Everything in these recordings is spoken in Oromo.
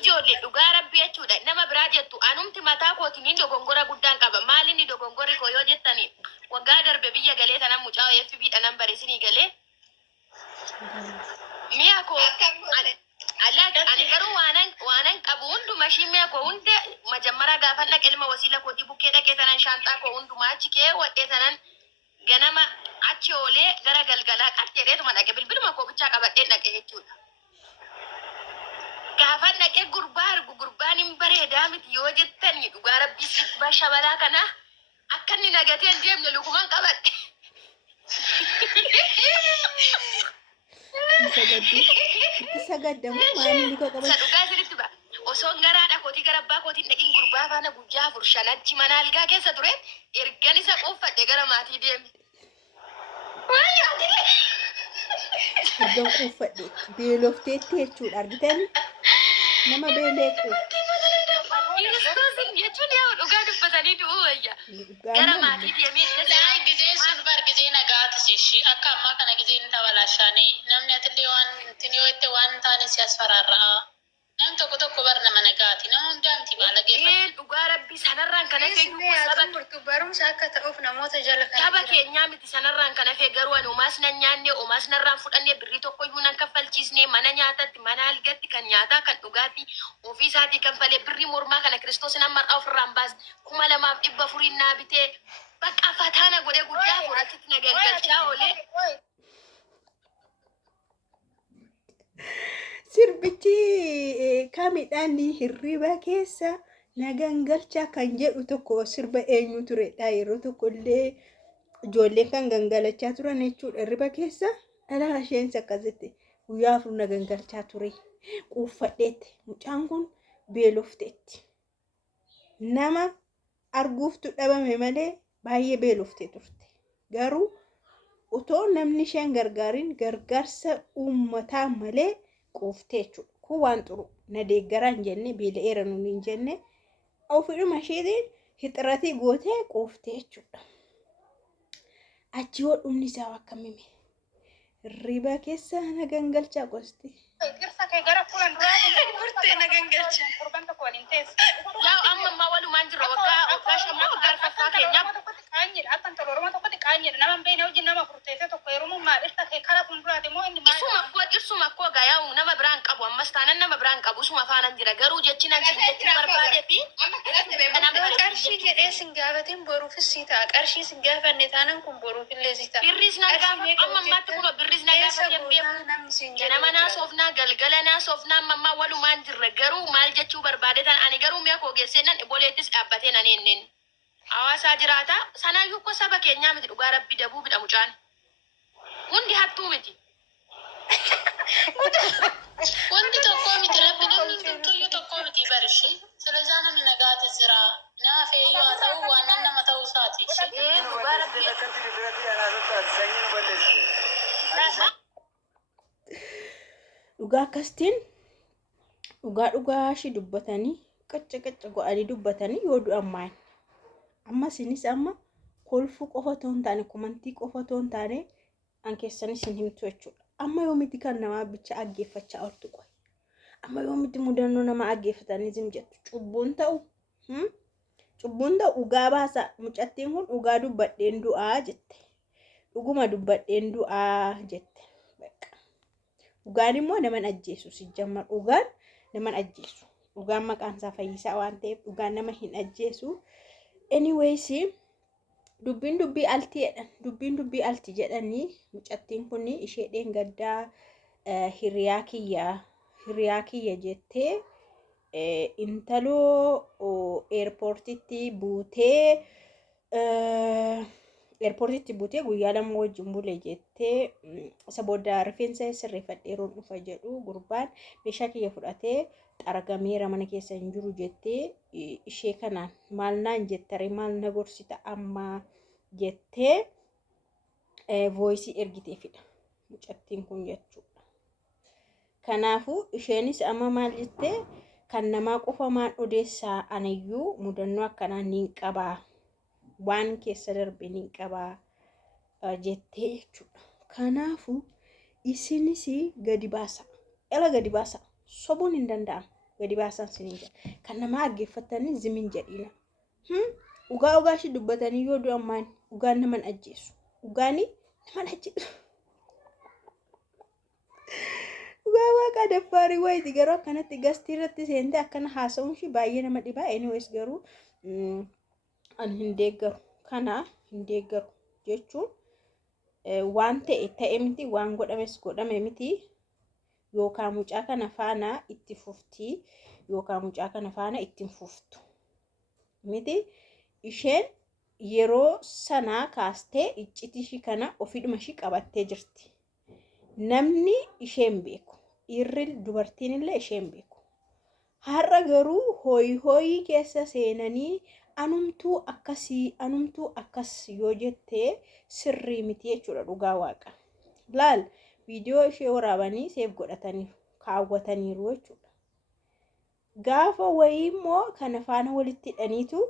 ijoollee dhugaa rabbii jechuudha. Nama biraa jettu anumti mataa kootiin dogongora guddaan qaba. Maali inni dogongorri koo yoo jettani waggaa darbe biyya galee tanan mucaa FB dhanan bareesinii galee mi'a koo ani garuu waanan qabu hunduma shii mi'a koo hunda majammara gaafa dhaqe ilma wasiila kootii bukkee dhaqee tanan shaanxaa koo hundumaa achi kee wadhee tanan ganama achi oolee gara galgalaa qaxxeedheetuma dhaqe bilbiluma koo bichaa qabadhee dhaqe jechuudha. Gaafa dhaqee gurbaa argu gurbaan hin bareedaa miti yoo jettani dhugaa rabbii sibbaa shabalaa kana akka inni nagatee hin deemne lukuman qabadhe. Itti sagaddamu maali luka qabadhe? Dhugaa sirriitti ba'a. Osoo garaadha kootii gara abbaa kootiin dhaqiin gurbaa faana guyyaa 4-5 mana algaa keessa ture ergan isa quuffadhe gara maatii deeme. Ergan quuffadhe beelofteetti jechuudha argitani? Nama beelee quuffe. Jechuun yaa dhugaa dubbatanii du'uu wayya. Gara maatii deemee gizeen sun bar gizee nagaatis ishii akka ammaa kana gizeen tabalashaanii namni atillee waan ittiin yoo itti waan taane si asfaraarraa. Nam tokko bar nama nagaati. Nama hundaamti baala geeffatu. Dhugaa rabbii sanarraan kana feeyyuu saba barumsa akka ta'uuf namoota jala kan saba keenyaa miti sanarraan kana fee garuu ani umaas nan nyaanne umaas narraan fudhanne birrii tokkoyyuu nan kaffalchiisne mana nyaatatti mana algatti kan nyaataa kan dhugaatii ofii isaatii kan falee birrii mormaa kana Kiristoos nan mar'aa ofirraan baas 2,400 naa bitee bakka fataana godhee guddaa fudhatitti na gangalchaa oolee. Sirbichi kamidhaan hirriba keessa nagangalchaa kan jedhu tokko sirba eenyu turedha. Yeroo tokko illee ijoolleen kan gangalachaa turan jechuudha. Hirriba keessa dhala isheenis akkasitti guyyaa 4 nagangalchaa ture. Quuffadheetti mucaan kun beelofteetti. Nama arguuftu dhabame malee baay'ee beeloftee turte. Garuu utoo namni isheen gargaarin gargaarsa uummataa malee quuftee jechuudha. Kun waan xuru na deeggaraan jenne beela'eera nuun hin jenne ofiidhuma isheetiin hixiratii gootee quuftee jechuudha. Achi yoo dhumni isaa akka mime hirriba keessa nagangalchaa gosti. Irsa kee gara fuulan duraati murtee nagangalchaa. Kurban tokko waliin teessa. Yaa amma walumaan jira waggaa shamaa waggaa arfaffaa keenyaaf. Qaanyidha akka tolo Oromoo tokkotti qaanyidha nama beene hojii nama furteessee tokko yeroo maal irsa kee kara fuulduraati moo inni maal Irsuma koo gayaa nama biraan qabu ammas taanan nama biraan qabu suma faanan jira garuu jechinan sin jechi barbaadee fi qarshii jedhee sin gaafatiin boruufis si ta'a qarshii sin gaafanne taanan kun boruufillee si ta'a. birris nagaa amma ammaatti kun birris nagaa fayyadee nama naasofnaa galgala naasofnaa amma walumaan jirra garuu maal jechuu barbaade tan ani garuu mi'a koo geesseennan iboleettis dhaabbatee nan enneen. Hawaasaa jiraata sanaayyuu ko saba keenyaa miti dhugaa rabbii dabuu bidha mucaan hundi hattuu miti. Wanti tokko miti rabbi namni tuttuyyuu tokko miti barishee silazaa namni nagaati jira nama feeyyoo haa ta'u waan nama ta'uu isaati. Dhugaa rabbii Dhugaa akkasitiin dhugaa shi dubbatanii qacca go'anii dubbatanii yoo du'an maal amma sinis amma kolfuu qofa otoo hin taane kumantii qofa otoo hin taane an keessanis hin himtu jechuudha. Amma yoomiti kan nama bicha aggeeffachaa ooltu qoy. Amma yoomiti mudannoo nama aggeeffatanii zim jettu cubbuun ta'u dhugaa baasa mucattiin kun dhugaa dubbadheen du'aa jette. Dhuguma dubbadheen du'aa jette. Dhugaan immoo naman ajjeesu sijjamma dhugaan naman ajjeesu. Dhugaan maqaan isaa Fayyisaa waan ta'eef dhugaan nama hin ajjeesu. Anyways dubbii altii alti jedhanii mucattiin kun isheedhaan gaddaa hiriyaa kiyya jettee intaloo eerpoortitti buutee guyyaa lama wajjin bule jettee isa booda rifeensa sirreeffadhee yeroon dhufa jedhu gurbaan meeshaa kiyya fudhatee xaragameera mana keessa hin jiru jettee ishee kanaan maal naan jettare maal na gorsita amma jettee voice ergiteefidha mucattiin kun jechuudha. Kanaafuu isheenis amma maal jettee kan namaa qofa maan odeessaa anayyuu mudannoo akkanaa niin qabaa waan keessa darbe niin qabaa jettee jechuudha. Kanaafuu isinis gadi baasa sobuun hin danda'amu gadi baasan sinin jedha. Kan nama dhaggeeffatanii zimin jedhina. Dhugaa shi dubbatanii yoo du'an maan dhugaan naman ajjeesu. Dhugaani naman ajjeesu. Dhugaa waaqa daffaarii wayiiti garuu akkanatti gastii irratti seentee akkana haasa'uun shi baay'ee nama dhibaa. Anyways garuu ani hin deeggaru. Kana hin deeggaru jechuun waan ta'e miti waan godhames godhame miti. Yookaan mucaa kana faana itti fuftii yookaan mucaa kana faana ittiin fuftu miti. Isheen yeroo sanaa kaastee iccitii ishii kana ofiidhuma ishii qabattee jirti. Namni isheen beeku, dhiirri dubartiin illee isheen beeku. Har'a garuu hooyii keessa seenanii anumtuu akkas yoo jettee sirrii miti jechuudha dhugaa waaqa. Laal viidiyoo ishee waraabanii seef godhatanii kaawwataniiru jechuudha. Gaafa wayii immoo kana faana walitti hidhaniitu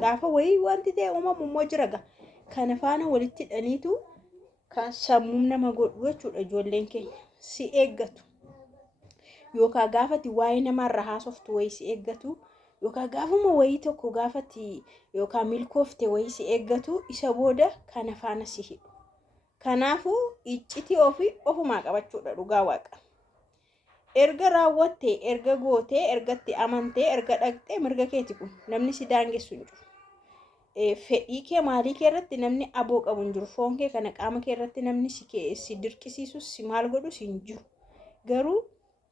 gaafa wayii wanti ta'e uumamu immoo jira gaa. Kana faana walitti hidhaniitu kan sammuu nama godhu jechuudha. Ijoolleen keenya si eeggatu. Yookaan gaafati waa'ee namaarra haasoftu wayii si eeggatu. Yookaan gaafuma wayii tokko gaafati yookaan milkoofte wayii si eeggatu. Isa booda kana faana si hidhu. Kanaafuu iccitii ofumaa qabachuudha dhugaa waaqa. Erga raawwattee, erga gootee, ergatti amantee, erga dhaqxee mirga keeti kun namni si daangessu hin jiru. Fedhii kee maalii kee irratti namni aboo qabu hin jiru. Foon kee kana qaama kee irratti namni si dirqisiisus si maal godhus hin jiru. Garuu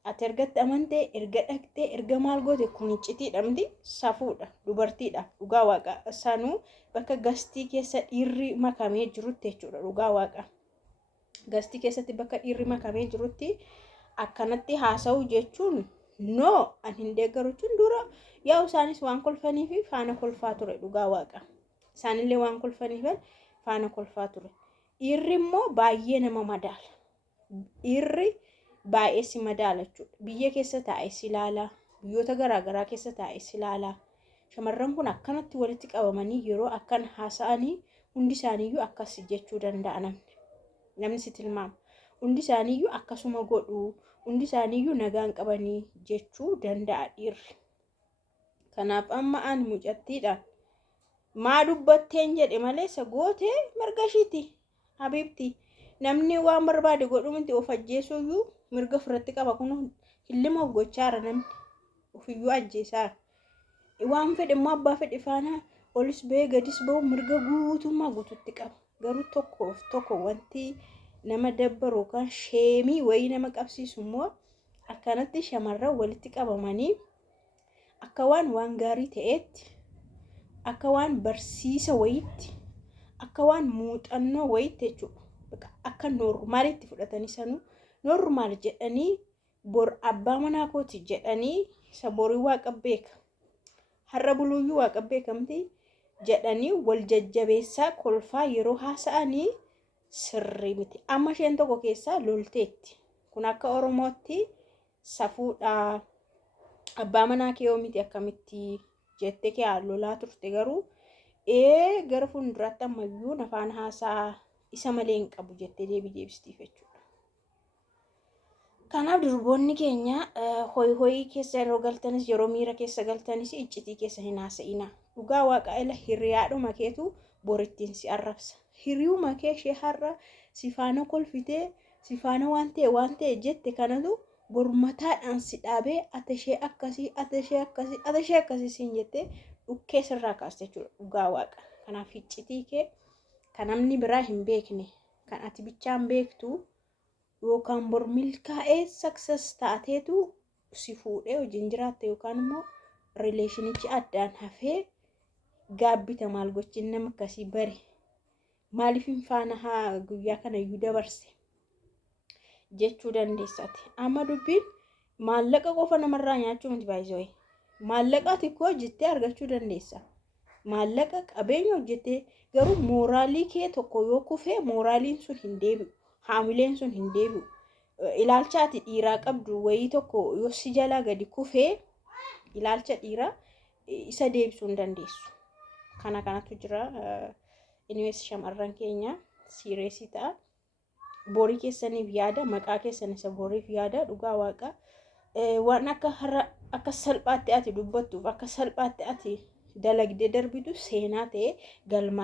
ati ergatti amantee, erga dhaqxee, erga maal goote kun iccitiidha miti safuudha dubartiidha dhugaa waaqa. Sanuu bakka gastii keessa dhiirri makamee jirutti jechuudha dhugaa waaqa. Gastii keessatti bakka dhiirri makamee jirutti akkanatti haasa'u jechuun ani hin deeggaru jechuun dura yaa'u isaanis waan kolfanii fi faana kolfaa ture dhugaa waaqa. Isaanillee waan kolfaniif faana kolfaa ture. Dhiirri immoo baay'ee nama madaala. Dhiirri baay'ee si madaala jechuudha. Biyya keessa taa'ee si ilaala. Biyyoota garaagaraa keessa taa'ee si ilaala. Shamarran kun akkanatti walitti qabamanii yeroo akkan haasa'anii hundi isaaniiyyuu akkas jechuu danda'a namni si tilmaama. Hundi isaaniiyyuu akkasuma godhu. Hundi isaaniiyyuu nagaan qabanii jechuu danda'a dhiirri. Kanaaf amma ani mucattiidhaan maa dubbatteen jedhe malee isa gootee mirga ishiiti. Habiibti namni waan barbaade godhu miti of ajjeesuyyuu mirga ofirratti qaba. Kun hillima gochaara namni ofiyyuu ajjeesaara. Waan fedhe immoo abbaa fedhe faana olis ba'ee gadis ba'u mirga guutummaa guututti qaba. Garuu tokko wanti nama dabbaru kan sheemii wayii nama qabsiisu immoo akkanatti shamarran walitti qabamanii akka waan gaarii ta'etti, akka waan barsiisa wayiitti, akka waan muuxannoo wayiitti jechuudha. Akka noormaalitti fudhatanii sanuu noormaal jedhanii bor abbaa manaa kooti jedhanii isa borii waaqa beeka. Har'a buluuyyuu waaqa beekamti jedhanii wal jajjabeessaa kolfaa yeroo haasa'anii sirrii miti. Amma isheen tokko keessaa lolteetti. Kun akka Oromootti safuudha. Abbaa manaa kee yoo miti akkamitti jettee kee lolaa turte garuu gara fuulduraatti ammayyuu nafaan haasaa isa malee hin qabu jettee deebisitiif jechuudha. Kanaaf durboonni keenya hoyii keessa yeroo galtanis yeroo miira keessa galtanis iccitii keessa hin haasa'ina. Dhugaa waaqa ila hiriyaadhuma keetu borittiin si arrabsa. Hiriyuma kee ishee har'a si faana kolfitee si faana waan ta'e jette kanatu bormataadhaan si dhaabee atashee akkasii siin jettee dhukkee sirraa kaaste jechuudha dhugaa waaqa. Kanaaf iccitii kee kan namni biraa hin beekne kan ati bichaan beektu yookaan bor milkaa'ee success taateetu si fuudhee hojiin jiraatte yookaan immoo rileeshinichi addaan hafee gaabbita maal gochiin nama akkasii bare maaliif hin faana haa guyyaa kana iyyuu dabarse jechuu dandeessati. Amma dubbiin maallaqa qofa namarraa nyaachuu miti baay'isoo. Maallaqa xiqqoo hojjettee argachuu dandeessa. Maallaqa qabeenya hojjettee garuu mooraalii kee tokko yoo kufee mooraaliin sun hin deebi'u. Haamileen sun hin deebi'u. Ilaalcha ati dhiiraa qabdu wayii tokko yoo si jalaa gadi kufee ilaalcha dhiiraa isa deebisuu hin dandeessu. Kanatu jira. Anyways shamarran keenya siireesii ta'a. Borii keessaniif yaada maqaa keessan isa boriif yaada dhugaa waaqa waan akka salphaatti ati dubbattuuf akka salphaatti ati dalagdee darbitu seenaa ta'e galma